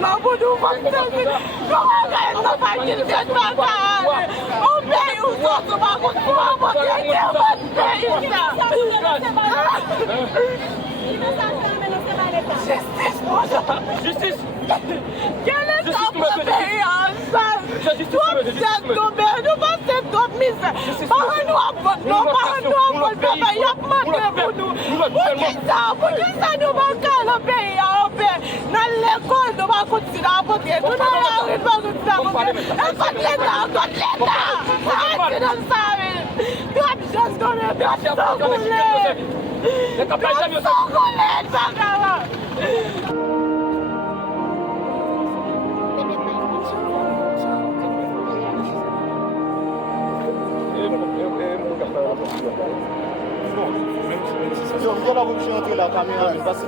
là pour nous faire comment elle n'a pas dit cette bataille. On paye ou ça, on va continuer à justice, mon Dieu. Justice. Quel est ta pays ensemble? Toi, c'est tombé, nous passons comme misère. Parle-nous à votre nom, parle-nous à votre papa, il y a demandé pour nous. Pour qui ça nous manque le pays en paix? Dans l'école, nous allons continuer à voter. Nous allons continuer à voter. Et contre l'État, arrêtez de ça. Grave chose qu'on est bien sangoulé. Bien sangoulé, Bagara. Donc, voilà, vous chantez la caméra, parce que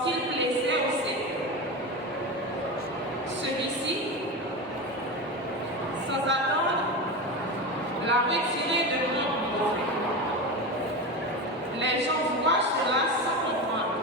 lorsqu'il blessait au sec. Celui-ci, sans attendre, l'a retiré de l'ombre. Les gens voient cela sans comprendre.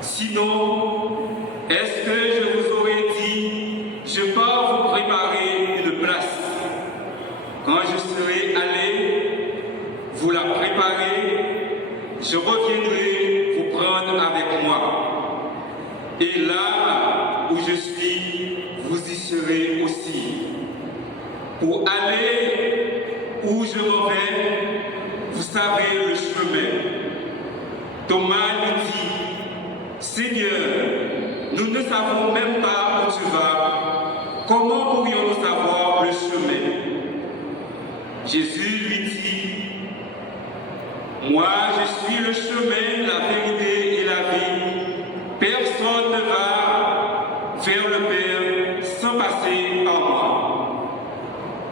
Sinon, est-ce que je vous aurais dit, je pars vous préparer une place. Quand je serai allé vous la préparer, je reviendrai vous prendre avec moi. Et là où je suis, vous y serez aussi. Pour aller où je m'en vais, vous savez le chemin. Thomas lui dit, Seigneur, nous ne savons même pas où tu vas. Comment pourrions-nous savoir le chemin? Jésus lui dit, moi je suis le chemin, la vérité et la vie. Personne ne va vers le Père sans passer par moi.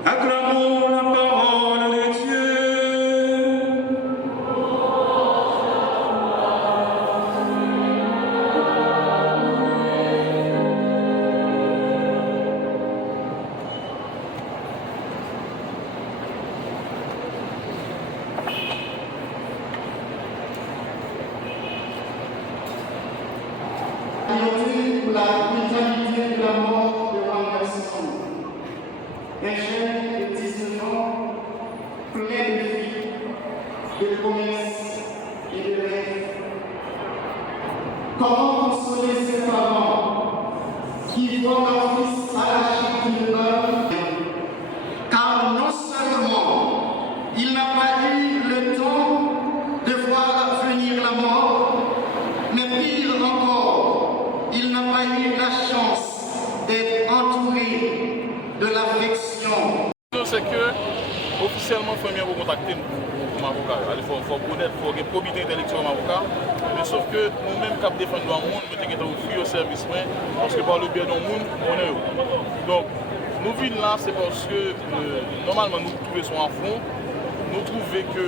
Acclamons la parole de Dieu. Pour la brutalité de la mort de Anderson, un jeune de 19 ans, plein de vie, de promesses et de rêves. Comment consoler ses parents qui voient leur fils arraché d'une balle? Car non seulement il n'a pas eu le temps de voir venir la mort, mais pire encore, il n'a pas eu la chance d'être entouré de l'affection. C'est que, officiellement, il faut bien vous contacter comme avocat. Il faut connaître, il faut une probité intellectuelle comme avocat. Mais sauf que nous-mêmes, qui défendons le monde, nous devons offrir au service, parce que par le bien du monde, on est où. Donc, nous venons là, c'est parce que normalement, nous trouvons son affront. Nous trouvons que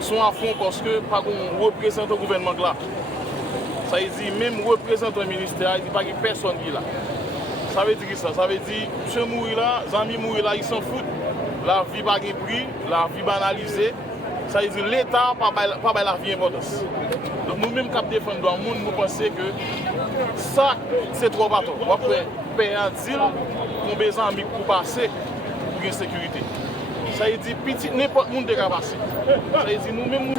son affront parce que pas qu'on représente le gouvernement là. Ça veut dire, même représentant le ministère, il n'y a pas personne qui est là. Ça veut dire ça. Ça veut dire, monsieur mourir là, les amis mourir là, ils s'en foutent. La vie n'a pas de prix, la vie banalisée. Ça veut dire, l'État n'a pas la vie importance. Donc nous-mêmes, qui défendons le monde, nous pensons que ça, c'est trop bateau. On va payer un deal pour des amis pour passer pour une sécurité. Ça veut dire, petit, n'importe qui peut passer. Ça veut dire, nous-mêmes,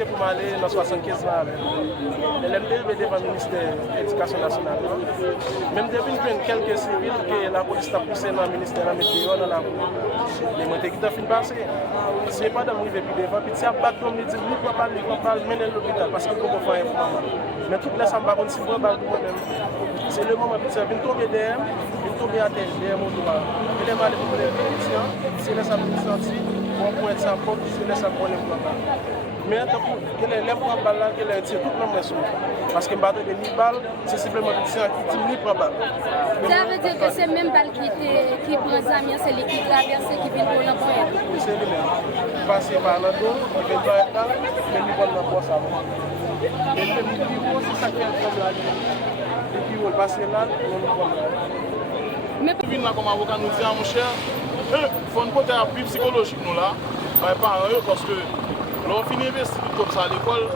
négocié pour m'aller dans 75 ans avec. Et l'MDB devant le ministère de l'Éducation nationale. Même depuis quelques civils que la police a poussé dans le ministère de la dans la rue. Les montées qui ont fini de passer. Si pas de m'arriver plus devant, puis si à battre comme il dit, nous ne pouvons pas mener l'hôpital parce qu'il faut qu'on fasse un moment. Mais tout les ça par contre, si vous avez moi-même, c'est le moment où ça vient tomber derrière, il tombe à terre, derrière mon droit. Il est mal pour les politiciens, c'est là ça me sorti, on peut être sans faute, c'est là ça me prend le mais tant que les points de balle là, que les tirs, tout le monde est parce que le bateau de 10 balles, c'est simplement le tir qui tire 10 balles. Ça veut dire que c'est même balle qui prend Zamien, c'est lui qui traverse, qui vient pour l'envoyer. Oui, c'est lui-même. Passer par le dos, il vient dans la balle, mais il va dans la poche avant. Et le pivot, c'est ça qui est un problème. Le pivot, passer là, on le prend. Mais pour venir là comme avocat, nous disons, mon cher, il faut une thérapie psychologique nous là, parce que on finit d'investir comme ça à l'école,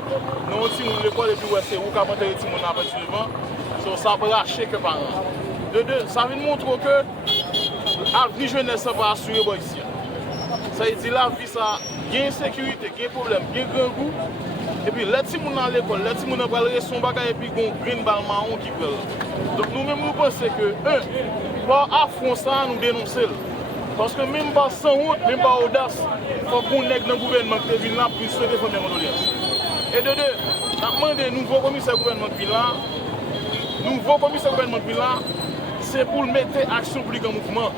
nous on tire l'école et puis c'est où qu'à monter les petits à partir de devant, ça peut lâcher que par an. De deux, ça vient montrer que l'avenir jeunesse n'est pas assuré ici. Ça veut dire la vie, ça, il y a insécurité, il y a problème, il y a grand goût. Et puis les petits gens à l'école, les petits gens veulent son bagage et puis ils ont green balle marron qui veulent. Donc nous-mêmes nous pensons que, par affront ça, nous dénoncer. Parce que même pas sans honte, même pas audace, il faut qu'on ait dans le gouvernement qui est là pour se défendre mon audience. Et de deux, on a demandé nouveau commissaire gouvernement de là, c'est pour mettre action publique en mouvement.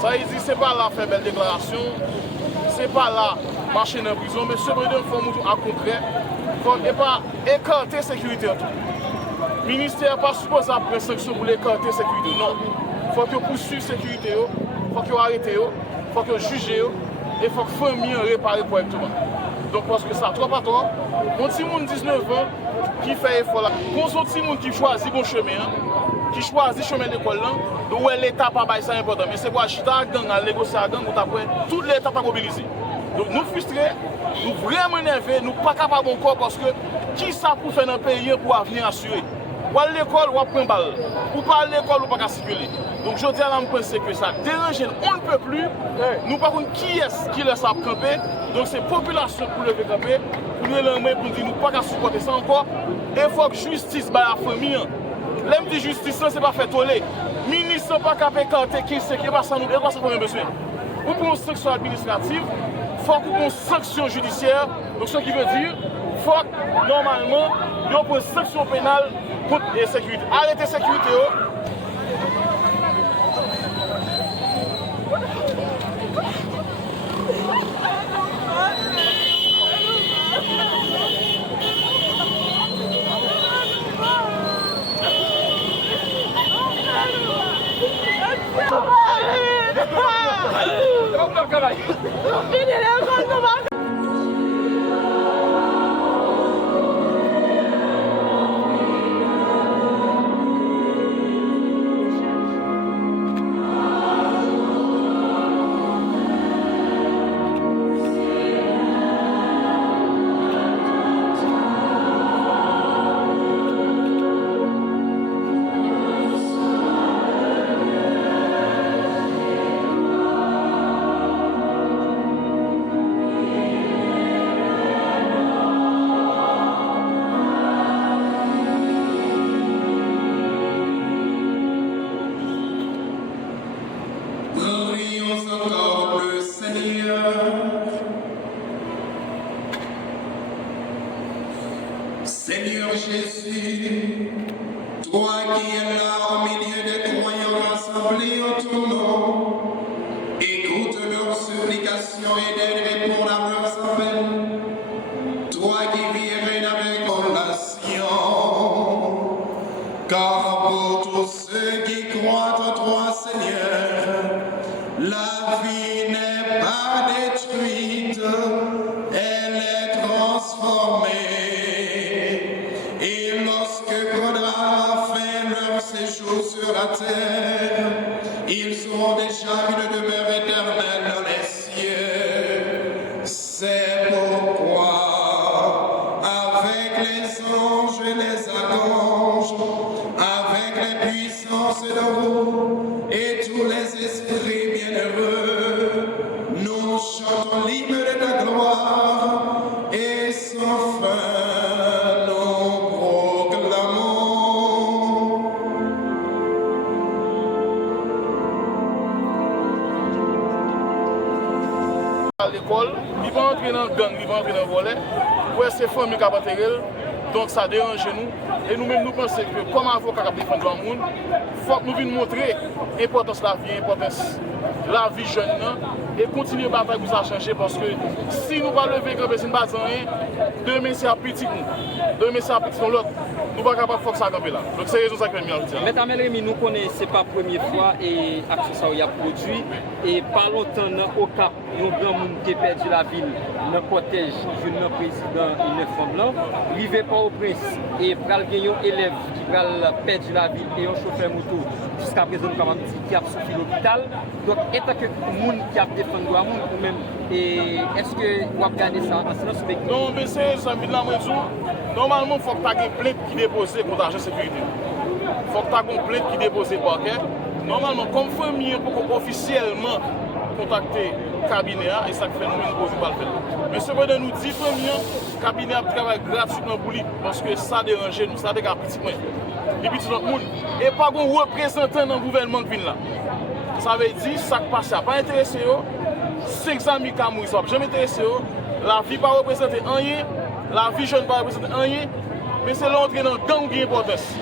Ça veut dire que ce n'est pas là faire belle déclaration, ce n'est pas là marcher dans la prison, mais ce qu'il faut montrer à concret, il ne faut pas écarter la sécurité en tout. Le ministère n'est pas supposé prendre sanction pour écarter la sécurité, non. Il faut que poursuivre la sécurité. Il faut qu'ils arrêtent, il faut qu'ils jugent et il faut que les familles réparent correctement. Donc parce que ça, 3 par 3, un petit monde de 19 ans qui fait effort là, quand un petit monde qui choisit bon chemin, qui choisit le chemin de l'école là, où l'État n'a pas ça important. Mais c'est pour acheter à gang, à négocier à gang, tout l'État pas mobilisé. Donc nous frustrés, nous vraiment énervés, nous pas capables encore parce que qui ça pour faire dans le pays pour avenir assuré? Ou à l'école, ou à prendre balle. Ou pas à l'école, ou pas à circuler. Donc je dis à l'homme penser que ça dérange, on ne peut plus. Nous par contre, qui est-ce qui laisse à camper? Donc c'est la population pour lever camper, pour nous l'aimer, pour nous dire nous pas qu'à supporter ça encore. Il faut que justice à la famille. L'aime de justice, ce n'est pas fait toller. Le ministre n'est pas capable de canter qui c'est qui va s'en nous, et pas ça qu'on a besoin. Ou pour une sanction administrative, il faut qu'on ait une sanction judiciaire. Donc ce qui veut dire, il faut que normalement, il y ait une sanction pénale contre la sécurité. Arrêtez la sécurité. Seigneur Jésus, toi qui es là au milieu des croyants rassemblés en ton nom, écoute leurs supplications et d'aide répondre à leurs appels. Toi qui vis et règnes avec condamnation, car pour tous ceux qui croient en toi, Seigneur, la vie n'est pas détruite, elle est transformée. Et lorsque prendra fin leur séjour sur la terre, ils auront déjà une demeure éternelle dans les cieux. C'est pourquoi, avec les anges et les archanges, avec les puissances de haut et tous les esprits bienheureux, nous chantons l'hymne de ta gloire et sans À l'école, il va entrer dans le gang, il va entrer dans le volet. Ouais, c'est famille qui a battu. Donc ça dérange nous. Et nous-mêmes, nous pensons que comme avocat qui défend le monde, il faut que nous venions montrer l'importance de la vie, l'importance de la vie jeune. Et continuer à batailler pour ça changer parce que si nous ne pas lever grand personne pas rien, demain c'est à petit nous. Demain c'est à petit l'autre. Nous ne sommes pas capables de faire ça camper là. Donc c'est raison ça que je dire. Mais Amel Rémy, nous connaissons c'est pas la première fois et action ça y a produit et pas longtemps au Cap, il y a un grand monde qui a perdu la ville dans le cortège du président et une femme blanc, arrivé pas au prince et pral gagner un élève qui pral perdu la ville et un chauffeur moto jusqu'à présent comme dit qui a souffert l'hôpital. Donc étant que monde qui a défendu à monde ou même et est-ce que vous regardez ça en silence? Non mais c'est ça normalement il faut que tu aies une plainte qui dépose contre l'agent de sécurité. Il faut que tu aies une plainte qui dépose le parquet. Normalement comme famille pour officiellement contacter le cabinet et ça fait nous-mêmes poser pas le fait. Mais cependant nous dit premier cabinet a travaillé gratuitement pour lui parce que ça dérange nous, ça dégage petit moins. Les petits autres monde et pas un représentant dans le gouvernement qui vient là. Ça veut dire ça qui passe pas intéressé eux. 5 amis Kamou ça jamais intéressé eux. La vie pas représenter rien, la vie jeune pas représenter rien, mais c'est l'entrée dans le gang qui est importance.